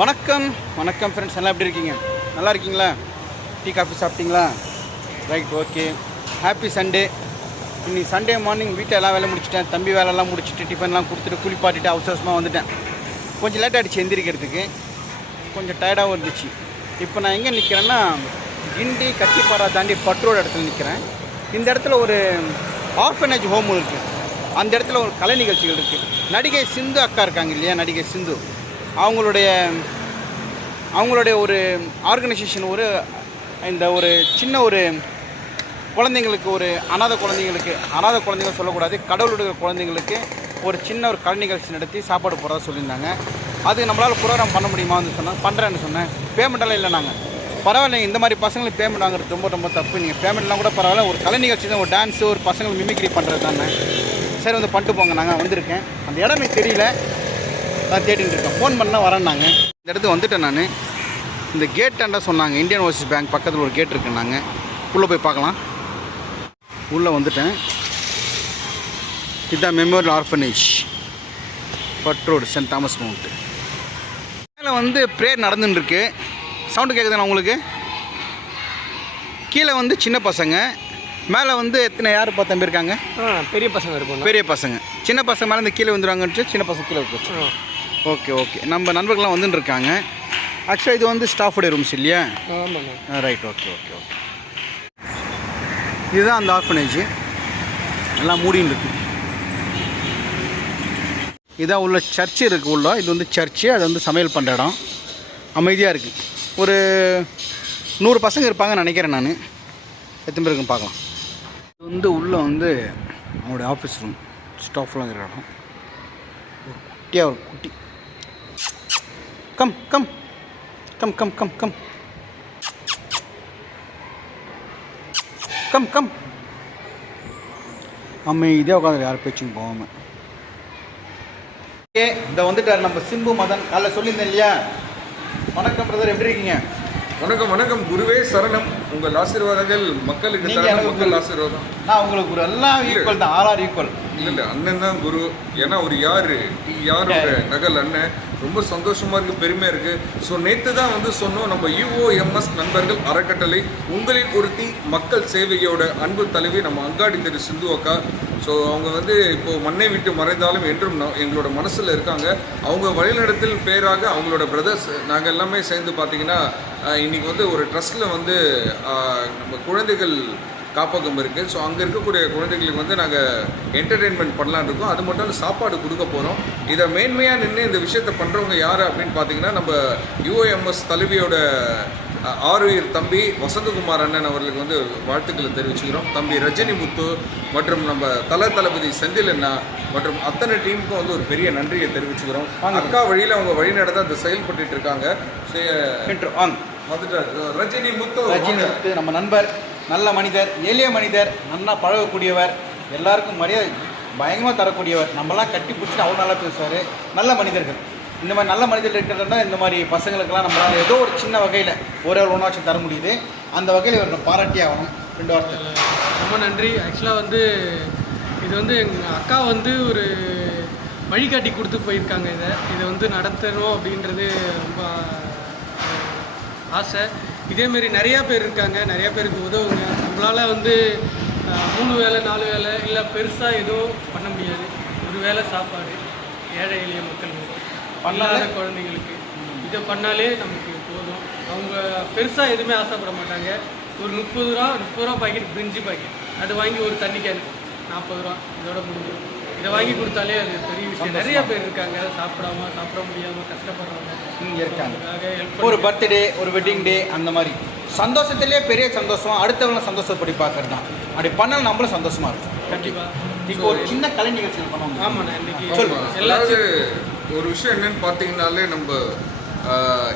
வணக்கம் வணக்கம் ஃப்ரெண்ட்ஸ் எல்லாம் எப்படி இருக்கீங்க? நல்லா இருக்கீங்களா? டீ காஃபி சாப்பிட்டீங்களா? ரைட் ஓகே ஹாப்பி சண்டே இன்னைக்கு சண்டே மார்னிங் வீட்டில் எல்லாம் வேலை முடிச்சிட்டேன். தம்பி வேலைலாம் முடிச்சுட்டு டிஃபன்லாம் கொடுத்துட்டு குளிப்பாட்டிட்டு அவசரமாக வந்துட்டேன். கொஞ்சம் லேட் ஆகிடுச்சு எந்திரிக்கிறதுக்கு. கொஞ்சம் டயர்டாகவும் இருந்துச்சு. இப்போ நான் எங்கே நிற்கிறேன்னா கிண்டி கத்திப்பாரா தாண்டி பட்ரோடு இடத்துல நிற்கிறேன் இந்த இடத்துல ஒரு ஆர்ஃபனேஜ் ஹோம் இருக்குது அந்த இடத்துல ஒரு கலை நிகழ்ச்சிகள் இருக்குது நடிகை சிந்து அக்கா இருக்காங்க இல்லையா நடிகை சிந்து. அவங்களுடைய அவங்களுடைய ஒரு ஆர்கனைசேஷன் ஒரு இந்த ஒரு சின்ன ஒரு குழந்தைங்களுக்கு ஒரு அனாதை குழந்தைங்களுக்கு அனாதை குழந்தைங்க சொல்லக்கூடாது கடவுளுடைய குழந்தைங்களுக்கு ஒரு சின்ன ஒரு கலை நிகழ்ச்சி நடத்தி சாப்பாடு போடுறதா சொல்லியிருந்தாங்க. அது நம்மளால் ப்ரோக்ராம் பண்ண முடியுமான்னு சொன்னேன் பண்ணுறேன்னு சொன்னேன். பேமெண்ட்டெல்லாம் இல்லை நாங்கள் பரவாயில்லைங்க இந்த மாதிரி பசங்களுக்கு பேமெண்ட் வாங்குறது ரொம்ப ரொம்ப தப்பு. நீங்கள் பேமெண்ட்லாம் கூட பரவாயில்ல ஒரு கலை நிகழ்ச்சி தான் ஒரு டான்ஸு ஒரு பசங்களுக்கு மிமிக்ரி பண்ணுறது தானே. சரி வந்து பண்ணிட்டு போங்க நாங்கள் வந்திருக்கேன். அந்த இடம் எனக்கு தெரியல. நான் தேடிட்டு இருக்கேன். ஃபோன் பண்ணால் வரேன்னாங்க இந்த இடத்துக்கு வந்துட்டேன் நான். இந்த கேட்டாண்டா சொன்னாங்க. இந்தியன் ஓவர்சீஸ் பேங்க் பக்கத்தில் ஒரு கேட் இருக்குன்னாங்க உள்ளே போய் பார்க்கலாம். உள்ளே வந்துட்டேன். இதுதான் memorial orphanage Butt road Saint Thomas Mount மேலே வந்து ப்ரேயர் நடந்துட்டுருக்கு சவுண்டு கேட்குதுண்ணா உங்களுக்கு? கீழே வந்து சின்ன பசங்க மேலே வந்து எத்தனை யார் பார்த்தா இருக்காங்க? ஆ பெரிய பசங்க இருக்கும் பெரிய பசங்க. சின்ன பசங்க மேலே இந்த கீழே வந்துடுவாங்கன்னு சின்ன பசங்க கீழே வச்சு ஓகே ஓகே. நம்ம நண்பர்கள்லாம் வந்துட்டு இருக்காங்க. ஆக்சுவலாக இது வந்து ஸ்டாஃபுடைய ரூம்ஸ் இல்லையா? Right okay okay okay. இதுதான் அந்த ஆர்ஃபனேஜ் எல்லாம் மூடின்னு இருக்கு. இதான் உள்ள சர்ச்சு இருக்குது உள்ள. இது வந்து சர்ச்சு அது வந்து சமையல் பண்ணுற இடம். அமைதியாக இருக்குது ஒரு நூறு பசங்க இருப்பாங்கன்னு நினைக்கிறேன் நான். எத்தனை பேருக்கும் பார்க்கலாம். இது வந்து உள்ளே வந்து அவங்களுடைய ஆஃபீஸ் ரூம் ஸ்டாஃப்லாம் இருக்கிற இடம். ஒரு குட்டியாக ஒரு குட்டி. Come come come come come come come come அமைதியாக உட்காந்து யார் பேச்சும் போகாமல் ஓகே இந்த வந்துட்டார் நம்ம சிம்பு மதன். காலைல சொல்லியிருந்தேன் இல்லையா? வணக்கம் பிரதர் எப்படி இருக்கீங்க? வணக்கம் வணக்கம். குருவே சரணம். உங்கள் ஆசீர்வாதங்கள் மக்களுக்கு தரணும் மக்கள். ஆசீர்வாதம். நான் உங்களுக்கு ஒரு எல்லாம் ஈக்குவல் தான் ஆர் ஈக்குவல் இல்ல இல்ல. அண்ணன் தான் குரு. ஏன்னா ஒரு யாரு? யாரோட நகல் அண்ணன்? ரொம்ப சந்தோஷமா இருக்கு பெருமையா இருக்கு. ஸோ நேத்து தான் வந்து சொன்னோம் நம்ம யூஓஎம்எஸ் நண்பர்கள் அறக்கட்டளை உங்களில் ஒருத்தி மக்கள் சேவையோட அன்பு தலைவி நம்ம அங்காடி தெரு சிந்து அக்கா ஸோ அவங்க வந்து இப்போ மண்ணை விட்டு மறைந்தாலும் என்றும் எங்களோட மனசில் இருக்காங்க. அவங்க வழிநடத்தில் பேராக அவங்களோட பிரதர்ஸ் நாங்கள் எல்லாமே சேர்ந்து பார்த்தீங்கன்னா இன்றைக்கி வந்து ஒரு ட்ரஸ்ட்டில் வந்து நம்ம குழந்தைகள் காப்பகம் இருக்குது ஸோ அங்கே இருக்கக்கூடிய குழந்தைகளுக்கு வந்து நாங்கள் என்டர்டெயின்மெண்ட் பண்ணலான்னு இருக்கோம். அது மட்டும் இல்லை சாப்பாடு கொடுக்க போகிறோம் இதை மேன்மையாக நின்று இந்த விஷயத்தை பண்ணுறவங்க யார் அப்படின்னு பார்த்தீங்கன்னா நம்ம யூஓஎம்எஸ் தலைவியோட ஆருயிர் தம்பி வசந்தகுமார் அண்ணன் அவர்களுக்கு வந்து வாழ்த்துக்களை தெரிவிச்சுக்கிறோம். தம்பி ரஜினி முத்து மற்றும் நம்ம தல தளபதி செந்தில் அண்ணா மற்றும் அத்தனை டீமுக்கும் வந்து ஒரு பெரிய நன்றியை தெரிவிச்சுக்கிறோம். அக்கா வழியில் அவங்க வழி நடத்த அந்த செயல்பட்டுட்டு இருக்காங்க. ரஜினி முத்து ரஜினி. வந்து நம்ம நண்பர் நல்ல மனிதர் எளிய மனிதர் நல்லா பழகக்கூடியவர் எல்லாருக்கும் மரியாதை பயங்கரமாக தரக்கூடியவர் நம்மலாம் கட்டி பிடிச்சிட்டு அவ்வளோ நல்லா பேசுவார். நல்ல மனிதர்கள். இந்த மாதிரி நல்ல மனிதர்கள் இருக்கிறதுனா இந்த மாதிரி பசங்களுக்கெல்லாம் நம்மளால் ஏதோ ஒரு சின்ன வகையில் ஒரே ஒரு ஒன்றாச்சும் தர முடியுது. அந்த வகையில் இவர்கள் பாராட்டி ஆகணும். ரெண்டு வார்த்தை ரொம்ப நன்றி. ஆக்சுவலாக வந்து இது வந்து எங்கள் அக்கா வந்து ஒரு வழிகாட்டி கொடுத்து போயிருக்காங்க இதை. இதை வந்து நடத்தணும் அப்படின்றது ரொம்ப ஆசை. இதேமாரி நிறையா பேர் இருக்காங்க. நிறையா பேருக்கு உதவுங்க. நம்மளால் வந்து மூணு வேளை நாலு வேளை இல்லை பெருசாக எதுவும் பண்ண முடியாது. ஒரு வேளை சாப்பாடு ஏழை எளிய மக்கள் பண்ணாத குழந்தைங்களுக்கு. இதை பண்ணாலே நமக்கு போதும். அவங்க பெருசாக எதுவுமே ஆசைப்பட மாட்டாங்க. ஒரு முப்பது ரூபா முப்பது ரூபா பாக்கெட் பிரிஞ்சி பாக்கெட் அது வாங்கி ஒரு தண்ணி கேன் நாற்பது ரூபா. இதோட முடிஞ்சிடும். இதை வாங்கி கொடுத்தாலே அது பெரிய விஷயம். நிறைய பேர் இருக்காங்க. சாப்பிடாம சாப்பிட முடியாமல் கஷ்டப்படுறவங்க. இங்கே இருக்காங்க. ஒரு பர்த்டே ஒரு வெட்டிங் டே அந்த மாதிரி. சந்தோஷத்திலே பெரிய சந்தோஷம் அடுத்தவங்களை சந்தோஷப்படி பார்க்கறது தான். அப்படி பண்ணால் நம்மளும் சந்தோஷமாக இருக்கும். கண்டிப்பாக இப்போ ஒரு சின்ன கலை நிகழ்ச்சிகள் பண்ணுவாங்க ஆமாண்ணா இன்னைக்கு சொல்லுங்க. எல்லா அதாவது ஒரு விஷயம் என்னன்னு பார்த்தீங்கன்னாலே நம்ம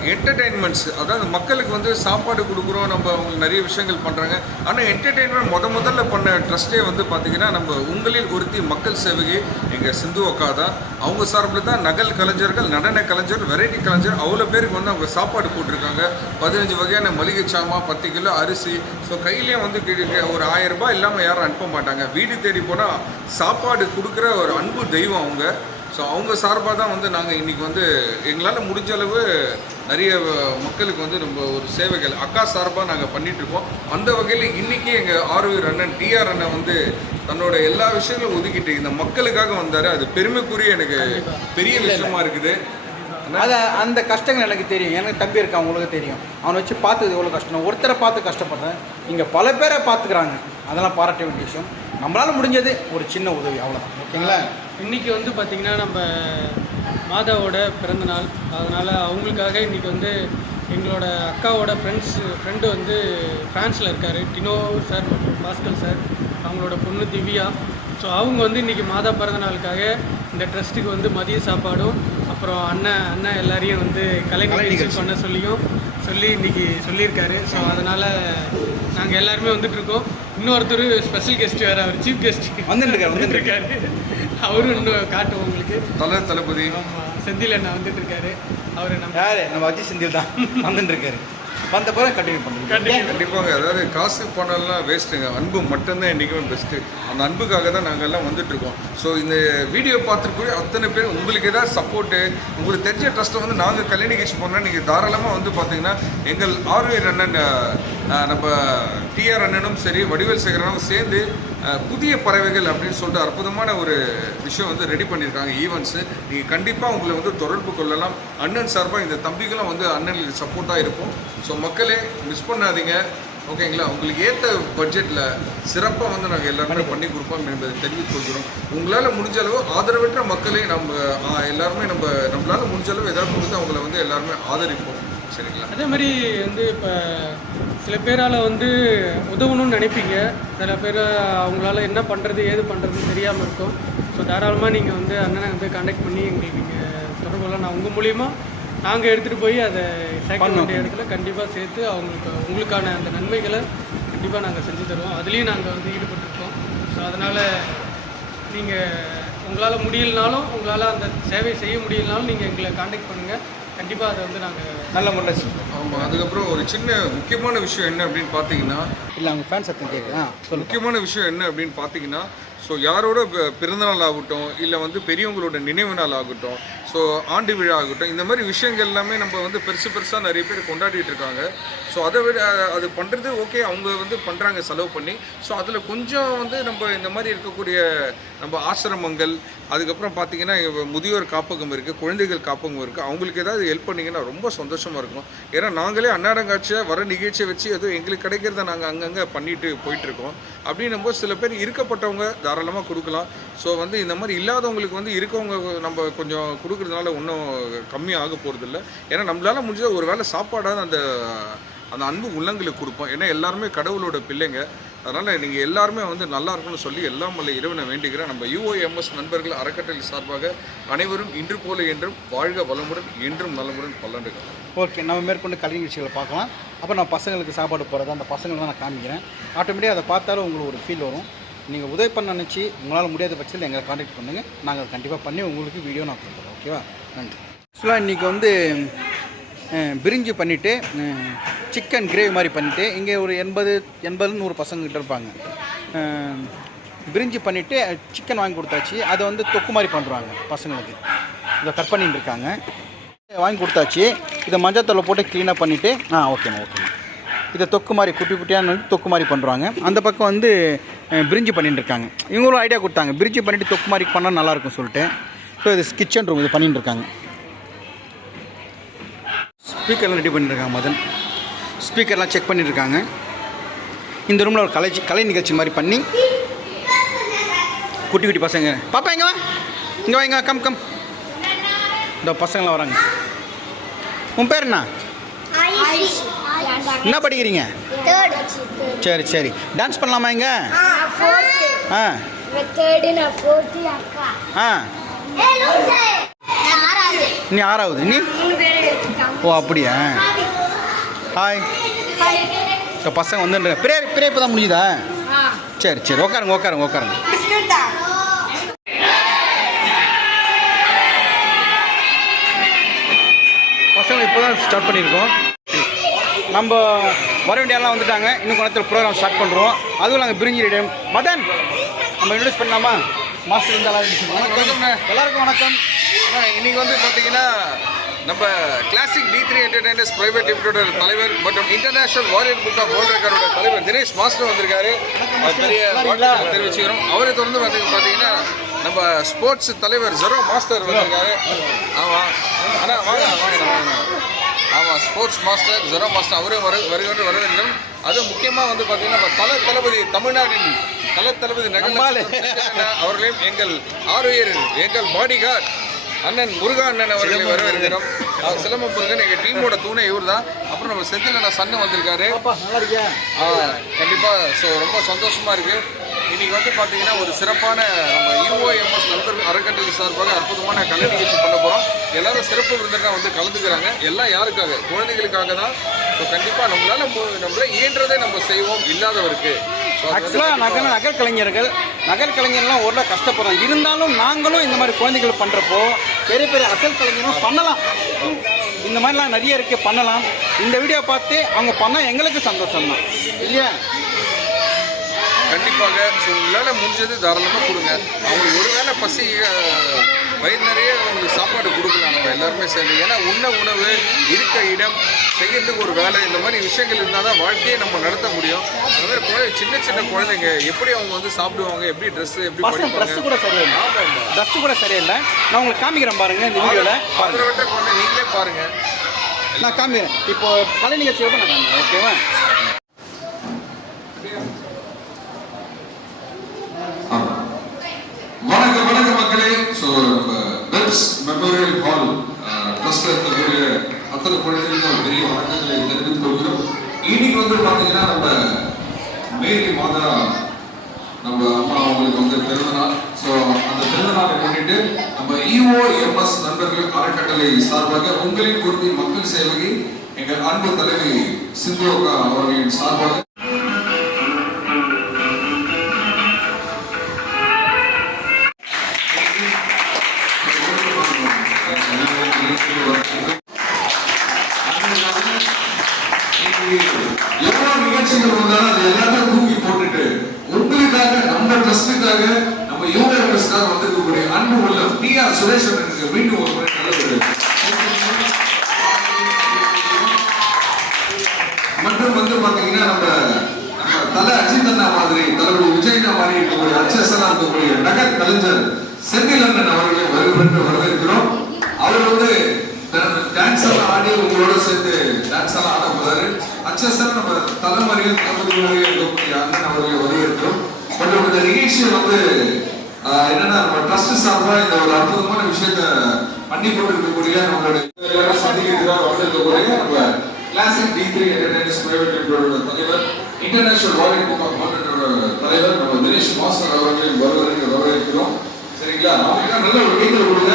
என்டர்டெயின்மெண்ட்ஸ் அதாவது மக்களுக்கு வந்து சாப்பாடு கொடுக்குறோம் நம்ம அவங்களுக்கு நிறைய விஷயங்கள் பண்ணுறாங்க ஆனால் என்டர்டெயின்மெண்ட் முத முதல்ல பண்ண ட்ரஸ்ட்டே வந்து பார்த்திங்கன்னா நம்ம உங்களில் ஒருத்தி மக்கள் சேவகி எங்கள் சிந்து அக்கா தான். அவங்க சார்பில் தான் நகல் கலைஞர்கள் நடன கலைஞர் வெரைட்டி கலைஞர் அவ்வளோ பேருக்கு வந்து அவங்க சாப்பாடு போட்டிருக்காங்க. பதினஞ்சு வகையான மளிகை சாமான் பத்து கிலோ அரிசி. ஸோ கையிலேயே வந்து கிட்ட- ஒரு ஆயிரம் ரூபாய் இல்லாமல் யாரும் அனுப்ப மாட்டாங்க. வீடு தேடி போனால் சாப்பாடு கொடுக்குற ஒரு அன்பு தெய்வம் அவங்க. ஸோ அவங்க சார்பாக தான் வந்து நாங்கள் இன்றைக்கி வந்து எங்களால் முடிஞ்ச அளவு நிறைய மக்களுக்கு வந்து நம்ம ஒரு சேவைகள் அக்கா சார்பாக நாங்கள் பண்ணிகிட்ருக்கோம் அந்த வகையில் இன்றைக்கி எங்கள் ஆர்வீர் அண்ணன் டிஆர் அண்ணன் வந்து தன்னோட எல்லா விஷயங்களும் ஒதுக்கிட்டு இந்த மக்களுக்காக வந்தார். அது பெருமைக்குரிய எனக்கு பெரிய விஷயமா இருக்குது. அதை அந்த கஷ்டங்கள் எனக்கு தெரியும். எனக்கு தம்பி இருக்கான் அவங்களுக்கு தெரியும். அவனை வச்சு பார்த்தது எவ்வளோ கஷ்டம். ஒருத்தரை பார்த்து கஷ்டப்படுறேன். இங்கே பல பேரை பார்த்துக்கிறாங்க. அதெல்லாம் பாராட்ட வேண்டிய விஷயம். நம்மளால் முடிஞ்சது ஒரு சின்ன உதவி. அவ்வளோதான் ஓகேங்களா? இன்னைக்கு வந்து பார்த்திங்கன்னா நம்ம மாதாவோட பிறந்தநாள். அதனால் அவங்களுக்காக இன்றைக்கி வந்து எங்களோட அக்காவோட ஃப்ரெண்ட்ஸ் ஃப்ரெண்டு வந்து ஃப்ரான்ஸில் இருக்கார். டினோ சார் மற்றும் பாஸ்கல் சார். அவங்களோட பொண்ணு திவ்யா. ஸோ அவங்க வந்து இன்றைக்கி மாதா பிறந்த நாளுக்காக இந்த ட்ரஸ்ட்டுக்கு வந்து மதிய சாப்பாடும் அப்புறம் அண்ணன் அண்ணன் எல்லாரையும் வந்து கலை நிகழ்ச்சி. பண்ண சொல்லியும் சொல்லி இன்னைக்கு சொல்லியிருக்காரு. ஸோ அதனால் நாங்கள் எல்லாருமே வந்துட்டுருக்கோம். இன்னொருத்தர் ஸ்பெஷல் கெஸ்ட் வேறு அவர் சீஃப் கெஸ்ட் வந்துட்டு இருக்காரு, வந்துட்டு இருக்காரு அவரும் இன்னும் காட்டுவோம் உங்களுக்கு. தல தளபதி. ஆமா செந்தில் அண்ணா வந்துட்டு இருக்காரு அவர் நம்ம யார்? நம்ம அஜய் செந்தில் தான். வந்துட்டு இருக்காரு வந்த பிறகு கண்டினியூ பண்ணுங்க. கண்டிப்பா. கண்டிப்பாங்க. அதாவது காசு பணம்லாம் வேஸ்ட்டுங்க அன்பு மட்டும்தான் என்றைக்கும் பெஸ்ட்டு அந்த அன்புக்காக தான் நாங்கள் எல்லாம் வந்துட்டு இருக்கோம் ஸோ இந்த வீடியோ பார்த்துருக்கூடிய அத்தனை பேர் உங்களுக்கு ஏதாவது சப்போர்ட்டு உங்களுக்கு தெரிஞ்ச ட்ரஸ்ட்டை வந்து நாங்கள் கல்யாண நிகழ்ச்சி போனால் நீங்கள் தாராளமாக வந்து பார்த்தீங்கன்னா எங்கள் ஆர்வீர் அண்ணன் நம்ம டிஆர் அண்ணனும் சரி வடிவேல் சேகரனும் சேர்ந்து புதிய பறவைகள் அப்படின்னு சொல்லிட்டு அற்புதமான ஒரு விஷயம் வந்து ரெடி பண்ணியிருக்காங்க ஈவெண்ட்ஸு நீங்கள் கண்டிப்பாக உங்களை வந்து தொடர்பு கொள்ளலாம். அண்ணன் சார்பாக இந்த தம்பிகளும் வந்து அண்ணனுக்கு சப்போர்ட்டாக இருக்கும் ஸோ மக்களே மிஸ் பண்ணாதீங்க. ஓகேங்களா உங்களுக்கு ஏற்ற பட்ஜெட்டில் சிறப்பாக வந்து நாங்கள் எல்லாருமே பண்ணி கொடுப்போம் என்பதை தெரிவித்துக் கொள்கிறோம். உங்களால் முடிஞ்ச அளவு ஆதரவற்ற மக்களை நம்ம எல்லாருமே நம்ம நம்மளால் முடிஞ்ச அளவு ஏதாவது கொடுத்து அவங்கள வந்து எல்லாருமே ஆதரிப்போம். சரிங்களா? அதே மாதிரி வந்து இப்போ சில பேரால் வந்து உதவணும்னு நினைப்பீங்க. சில பேர் அவங்களால என்ன பண்ணுறது ஏது பண்ணுறதுன்னு தெரியாமல் இருக்கும். ஸோ தாராளமாக நீங்கள் வந்து அண்ணனை வந்து காண்டாக்ட் பண்ணி எங்களுக்கு நீங்கள் தொடர்பு கொள்ளலாம் நான் உங்கள் மூலியமா நாங்கள் எடுத்துகிட்டு போய் அதை சேர்க்க. வேண்டிய இடத்துல கண்டிப்பாக சேர்த்து அவங்களுக்கு உங்களுக்கான அந்த நன்மைகளை கண்டிப்பாக நாங்கள் செஞ்சு தருவோம். அதுலேயும் நாங்கள் வந்து ஈடுபட்டிருக்கோம். ஸோ அதனால் நீங்கள் உங்களால் முடியலனாலும் உங்களால் அந்த சேவை செய்ய முடியலனாலும் நீங்கள் எங்களை காண்டாக்ட் பண்ணுங்கள் கண்டிப்பாக அதை வந்து நாங்கள் நல்ல முறையில் செய்யும் ஆமாம் அதுக்கப்புறம் ஒரு சின்ன முக்கியமான விஷயம் என்ன அப்படின்னு பார்த்தீங்கன்னா இல்லை அவங்க ஃபேன் சத்தம் சொல்லுங்க. முக்கியமான விஷயம் என்ன அப்படின்னு பார்த்தீங்கன்னா ஸோ யாரோட பிறந்தநாள் ஆகட்டும் இல்லை வந்து பெரியவங்களோட நினைவு நாள் ஆகட்டும் ஸோ ஆண்டு விழா ஆகட்டும் இந்த மாதிரி விஷயங்கள் எல்லாமே நம்ம வந்து பெருசு பெருசாக நிறைய பேர் கொண்டாடிட்டு இருக்காங்க. ஸோ அதை விட அது பண்ணுறது ஓகே அவங்க வந்து பண்ணுறாங்க செலவு பண்ணி. ஸோ அதில் கொஞ்சம் வந்து நம்ம இந்த மாதிரி இருக்கக்கூடிய நம்ம ஆசிரமங்கள் அதுக்கப்புறம் பார்த்திங்கன்னா முதியோர் காப்பகம் இருக்குது குழந்தைகள் காப்பகம் இருக்குது அவங்களுக்கு ஏதாவது ஹெல்ப் பண்ணிங்கன்னா ரொம்ப சந்தோஷமாக இருக்கும். ஏன்னா நாங்களே அன்னாடங்காட்சியை வர நிகழ்ச்சியை வச்சு ஏதோ எங்களுக்கு கிடைக்கிறத நாங்கள் அங்கங்கே பண்ணிட்டு போயிட்டுருக்கோம் அப்படின்னும் போது சில பேர் இருக்கப்பட்டவங்க தாராளமாக கொடுக்கலாம். ஸோ வந்து இந்த மாதிரி இல்லாதவங்களுக்கு வந்து இருக்கவங்க நம்ம கொஞ்சம் கொடுக்குறதுனால ஒன்றும் கம்மியாக போகிறதில்ல ஏன்னா நம்மளால் முடிஞ்ச ஒரு வேளை சாப்பாடாக அந்த அந்த அன்பு உள்ளங்களுக்கு கொடுப்போம். ஏன்னா எல்லாருமே கடவுளோட பிள்ளைங்க. அதனால் நீங்கள் எல்லாருமே வந்து நல்லா இருக்கணும்னு சொல்லி எல்லாம் வல்ல இறைவனை வேண்டிக்கிறேன் நம்ம யூஓஎம்எஸ் நண்பர்கள் அறக்கட்டளை சார்பாக அனைவரும் இன்று போல என்றும் வாழ்க வளமுடன் என்றும் நலமுடன் பல்லாண்டுகள் ஓகே நம்ம மேற்கொண்டு கலை நிகழ்ச்சிகளை பார்க்கலாம். அப்போ நான் பசங்களுக்கு சாப்பாடு போகிறத அந்த பசங்களை தான் நான் காமிக்கிறேன். ஆட்டோமேட்டிக்காக அதை பார்த்தாலும் உங்களுக்கு ஒரு ஃபீல் வரும். நீங்கள் உதவி பண்ண நினச்சி உங்களால் முடியாத பட்சத்தில் எங்களை காண்டாக்ட் பண்ணுங்கள் நாங்கள் கண்டிப்பாக பண்ணி உங்களுக்கு வீடியோ நான் கொடுக்குறோம் ஓகேவா நன்றி. ஆக்சுவலாக இன்றைக்கி வந்து பிரிஞ்சு பண்ணிவிட்டு சிக்கன் கிரேவி மாதிரி பண்ணிவிட்டு இங்கே ஒரு எண்பது எண்பது நூறு பசங்கக்கிட்ட இருப்பாங்க. பிரிஞ்சு பண்ணிவிட்டு சிக்கன் வாங்கி கொடுத்தாச்சு. அதை வந்து தொக்கு மாதிரி பண்ணுறாங்க பசங்களுக்கு. இதை கட் பண்ணிட்டு இருக்காங்க. வாங்கி கொடுத்தாச்சு. இதை மஞ்சத்தூளை போட்டு க்ளீனாக பண்ணிவிட்டு ஆ ஓகேண்ணா ஓகேண்ணா இதை தொக்கு மாதிரி குட்டி குட்டியான தொக்கு மாதிரி பண்ணுறாங்க அந்த பக்கம் வந்து பிரிஞ்சு பண்ணிட்டுருக்காங்க. இவங்களும் ஐடியா கொடுத்தாங்க. பிரிஞ்சு பண்ணிவிட்டு தொக்கு மாதிரி பண்ணால் நல்லாயிருக்கும் சொல்லிட்டு. ஸோ இது கிச்சன் ரூம் இது பண்ணிட்டுருக்காங்க. ஸ்பீக்கர்லாம் ரெடி பண்ணிட்டுருக்காங்க மதன். ஸ்பீக்கர்லாம் செக் பண்ணிட்டு இருக்காங்க இந்த ரூமில் ஒரு கலை கலை நிகழ்ச்சி மாதிரி பண்ணி குட்டி குட்டி பசங்க. பாப்பா இங்கே வா. இங்கே வா இங்கே கம் கம் இந்த பசங்களாம் வராங்க. உன் பேர் என்ன? என்ன படிக்கிறீங்க? சரி சரி. டான்ஸ் பண்ணலாமா இங்கே? ஆ ஆ. நீ ஆறாவது. நீ? ஓ அப்படியா? ஹாய். இப்போ பசங்க வந்து பிரே பிரே இப்போ தான் முடிஞ்சுதா சரி சரி. உட்காருங்க உட்காருங்க உட்காருங்க பசங்க இப்போ தான் ஸ்டார்ட் பண்ணியிருக்கோம். நம்ம வர வேண்டியெல்லாம் வந்துட்டாங்க. இன்னும் கொஞ்சத்தில் ப்ரோக்ராம் ஸ்டார்ட் பண்ணுறோம் அதுவும் நாங்கள் பிரிஞ்சி ரெடி மதன் நம்ம இன்ட்ரடியூஸ் பண்ணலாமா? மாஸ்டர் இருந்தால் வணக்கம்ண்ணே. எல்லாருக்கும் வணக்கம். ஆனா, இன்னைக்கு வந்து பார்த்தீங்கன்னா நம்ம classic D three entertainers private limited தலைவர் மற்றும் international warrior book of world ரெக்கார்டோட தலைவர் தினேஷ் மாஸ்டர் வந்திருக்காரு. பெரிய தெரிவிச்சுக்கிறோம். அவரை தொடர்ந்து பார்த்தீங்கன்னா நம்ம ஸ்போர்ட்ஸ் தலைவர் ஜெரோ மாஸ்டர் வந்திருக்காரு. ஆமாம் அண்ணா வாங்க வாங்க வாங்க. ஆமாம் ஸ்போர்ட்ஸ் மாஸ்டர் ஜெரோ மாஸ்டர் அவரும் வரு வருகின்ற வர வேண்டும். அது முக்கியமாக வந்து பார்த்தீங்கன்னா நம்ம தல தளபதி தமிழ்நாட்டின் தல தளபதி. நகல் அவர்களையும் எங்கள் ஆரோயர் எங்கள் பாடி கார்டு அண்ணன் முருகா அண்ணன் அவர்களை வரவேற்கிறோம். அவர் சிலம்ப முருகன் எங்கள் டீமோட தூணை இவர் தான் அப்புறம் நம்ம செந்தில் அண்ணன் சன்னு வந்திருக்காரு. அப்பா நல்லா இருக்கியா? ஆ, கண்டிப்பா. ஸோ ரொம்ப சந்தோஷமா இருக்கு. இன்னைக்கு வந்து பார்த்தீங்கன்னா ஒரு சிறப்பான நம்ம யூஓஎம்எஸ் நண்பர்கள் அறக்கட்டளை சார்பாக அற்புதமான கலை நிகழ்ச்சி பண்ண எல்லாரும் சிறப்பு விருந்தினராக வந்து கலந்துக்கிறாங்க. எல்லாம் யாருக்காக? குழந்தைகளுக்காக தான் ஸோ கண்டிப்பாக நம்மளால மு- நம்மளால இயன்றதை நம்ம செய்வோம். இல்லாதவருக்கு. ஆக்சுவலாக நகர் நகர் கலைஞர்கள் நகர் கலைஞர்லாம் ஓரளவு கஷ்டப்படுறோம் இருந்தாலும் நாங்களும் இந்த மாதிரி குழந்தைகள் பண்ணுறப்போ பெரிய பெரிய அசல் கலைஞரும் பண்ணலாம். இந்த மாதிரிலாம் நிறைய இருக்கு பண்ணலாம். இந்த வீடியோ பார்த்து அவங்க பண்ணால் எங்களுக்கு சந்தோஷம் தான். இல்லையா? கண்டிப்பாக. ஸோ உங்களால் முடிஞ்சது தாராளமாக கொடுங்க. அவங்களுக்கு ஒருவேளை பசி வயிறு நிறைய அவங்களுக்கு சாப்பாடு கொடுக்கலாம் நம்ம எல்லாருமே சேர்ந்து. ஏன்னா உண்ண உணவு இருக்க இடம் செய்யறதுக்கு ஒரு வேலை இந்த மாதிரி விஷயங்கள் இருந்தால் தான் வாழ்க்கையை நம்ம நடத்த முடியும். அந்த மாதிரி குழந்தை சின்ன சின்ன குழந்தைங்க எப்படி அவங்க வந்து சாப்பிடுவாங்க எப்படி ட்ரெஸ் எப்படி ட்ரெஸ்ஸு கூட சரியில்லை. ட்ரெஸ்ஸு கூட சரியில்லை. நான் உங்களுக்கு காமிக்கிறேன் பாருங்க இந்த வீடியோவில் விட்ட குழந்தை நீங்களே பாருங்க. நான் காமிக்கிறேன். இப்போ கலை நிகழ்ச்சியோட நான் காமிக்கிறேன். ஓகேவா வணக்கம் வணக்கம் மக்களே ஸோ நம்ம வெப்ஸ் மெமோரியல் ஹால் ட்ரஸ்ட்ல இருக்கக்கூடிய அத்தனை குழந்தைகளுக்கும் ஒரு பெரிய வணக்கங்களை தெரிவித்துக் கொள்கிறோம் இன்னைக்கு வந்து பார்த்தீங்கன்னா நம்ம மேரி மாதா நம்ம அம்மா அவங்களுக்கு வந்து பிறந்தநாள் ஸோ அந்த பிறந்தநாளை முன்னிட்டு நம்ம இஓ எம்எஸ் நண்பர்கள் அறக்கட்டளை சார்பாக உங்களின் குறித்து மக்கள் சேவகி எங்கள் அன்பு தலைவி சிந்து அக்கா அவர்களின் சார்பாக Thank you நிகழ்ச்சிகள் வந்தாலும் அது எல்லாமே தூக்கி போட்டுட்டு உங்களுக்காக நம்ம ட்ரஸ்டுக்காக நம்ம யோகா ட்ரஸ்டாக வந்திருக்கக்கூடிய அன்பு உள்ள சுரேஷன் மீண்டும் ஒரு முறை மற்றும் வந்து பாத்தீங்கன்னா நம்ம நம்ம தலை அஜித் அண்ணா மாதிரி தளபதி விஜய் அண்ணா மாதிரி இருக்கக்கூடிய அச்சசனா இருக்கக்கூடிய நகர் கலைஞர் செந்தில் அண்ணன் அவர்களை வருகின்ற வரவேற்கிறோம். அவர் வந்து டான்ஸ் எல்லாம் ஆடி உங்களோட சேர்ந்து டான்ஸ் எல்லாம் ஆட போறாரு. அச்சசன் நம்ம தலைமுறையில் தளபதி முறையில் இருக்கக்கூடிய அண்ணன் அவர்களை வரவேற்கிறோம். பட் இந்த நிகழ்ச்சியை வந்து என்னன்னா நம்ம ட்ரஸ்ட் சார்பா இந்த ஒரு அற்புதமான விஷயத்த பண்ணி கொண்டிருக்கக்கூடிய நம்மளுடைய எல்லாரும் சந்திக்கிறதுக்காக வந்திருக்கக்கூடிய நம்ம classic D three entertains private லிமிடெடோட தலைவர் இன்டர்நேஷனல் வாலிங் புக் ஆஃப் தலைவர் நம்ம தினேஷ் மாஸ்டர் அவர்களின் வருவதற்கு வரவேற்கிறோம். சரிங்களா? அவங்க நல்ல ஒரு கைத்தல் கொடுங்க.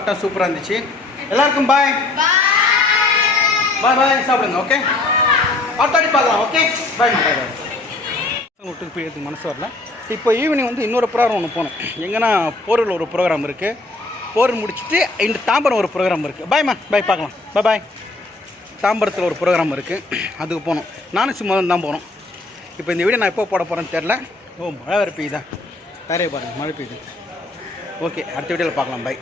சாப்பிட்டேன் சூப்பராக இருந்துச்சு. எல்லாருக்கும் பாய் பாய் பாய் சாப்பிடுங்க ஓகே ஆத்தாடி பார்க்கலாம் ஓகே பாய் பாய் பாய் விட்டு போயிடுறதுக்கு மனசு வரல. இப்போ ஈவினிங் வந்து இன்னொரு ப்ரோக்ராம் ஒன்று போனோம். எங்கன்னா போரில் ஒரு ப்ரோக்ராம் இருக்குது போர் முடிச்சுட்டு இந்த தாம்பரம் ஒரு ப்ரோக்ராம் இருக்குது பாய்மா பாய் பார்க்கலாம். பாய் பாய் தாம்பரத்தில் ஒரு ப்ரோக்ராம் இருக்குது அதுக்கு போகணும் நானும் சும்மா தான் போகிறோம் இப்போ இந்த வீடியோ நான் எப்போ போட போகிறேன்னு தெரில ஓ மழை வேறு பெய்யுதா? வேறே பாருங்கள் மழை பெய்யுது. ஓகே அடுத்த வீடியோவில் பார்க்கலாம். பாய்